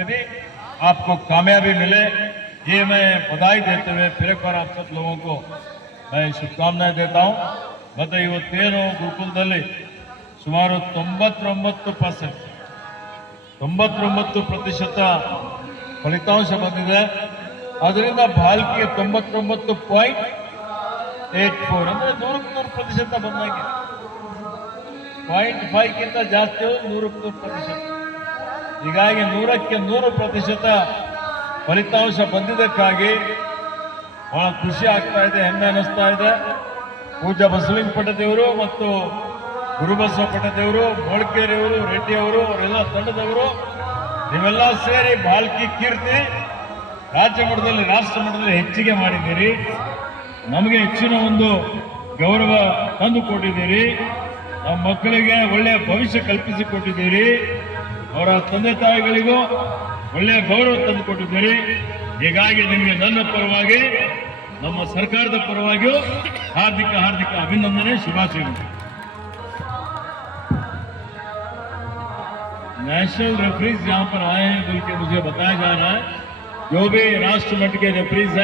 में भी आपको कामयाबी मिले, ये मैं बधाई देते हुए फिर एक बार आप सब लोगों को मैं शुभकामनाएं देता हूँ। ಮತ್ತೆ ಇವತ್ತೇನು ಗುರುಕುಲದಲ್ಲಿ ಸುಮಾರು 99% ಫಲಿತಾಂಶ ಬಂದಿದೆ. ಅದರಿಂದ ಭಾಲ್ಕಿಗೆ 99.84 ಅಂದ್ರೆ 100% ಬಂದಂಗೆ. 0.5 ಜಾಸ್ತಿ 100%. ಹೀಗಾಗಿ 100ಕ್ಕೆ 100% ಫಲಿತಾಂಶ ಬಂದಿದ್ದಕ್ಕಾಗಿ ಬಹಳ ಖುಷಿ ಆಗ್ತಾ ಇದೆ, ಹೆಮ್ಮೆ ಅನ್ನಿಸ್ತಾ ಇದೆ. ಪೂಜ್ಯ ಬಸವಲಿಂಗ ಪಟ್ಟದೇವರು ಮತ್ತು ಗುರುಬಸವ ಪಟ್ಟದೇವರು, ಮೊಳಕೇರಿಯವರು, ರೆಡ್ಡಿಯವರು, ಅವರೆಲ್ಲ ತಂಡದವರು ನೀವೆಲ್ಲ ಸೇರಿ ಭಾಲ್ಕಿ ಕೀರ್ತಿ ರಾಜ್ಯ ಮಟ್ಟದಲ್ಲಿ, ರಾಷ್ಟ್ರ ಮಟ್ಟದಲ್ಲಿ ಹೆಚ್ಚಿಗೆ ಮಾಡಿದ್ದೀರಿ. ನಮಗೆ ಹೆಚ್ಚಿನ ಒಂದು ಗೌರವ ತಂದು ಕೊಟ್ಟಿದ್ದೀರಿ. ನಮ್ಮ ಮಕ್ಕಳಿಗೆ ಒಳ್ಳೆಯ ಭವಿಷ್ಯ ಕಲ್ಪಿಸಿಕೊಟ್ಟಿದ್ದೀರಿ. ಅವರ ತಂದೆ ತಾಯಿಗಳಿಗೂ ಒಳ್ಳೆಯ ಗೌರವ ತಂದು ಕೊಟ್ಟಿದ್ದೀರಿ. ಹೀಗಾಗಿ ನಿಮಗೆ ನನ್ನ ಪರವಾಗಿ, ನಮ್ಮ ಸರ್ಕಾರದ ಪರವಾಗಿಯೂ ಹಾರ್ದಿಕ ಅಭಿನಂದನೆ, ಶುಭಾಶಯಗಳು. नेशनल रेफरीज यहाँ पर आए हैं बोल के मुझे बताया जा रहा है. जो भी राष्ट्र मट के रेफरीज हैं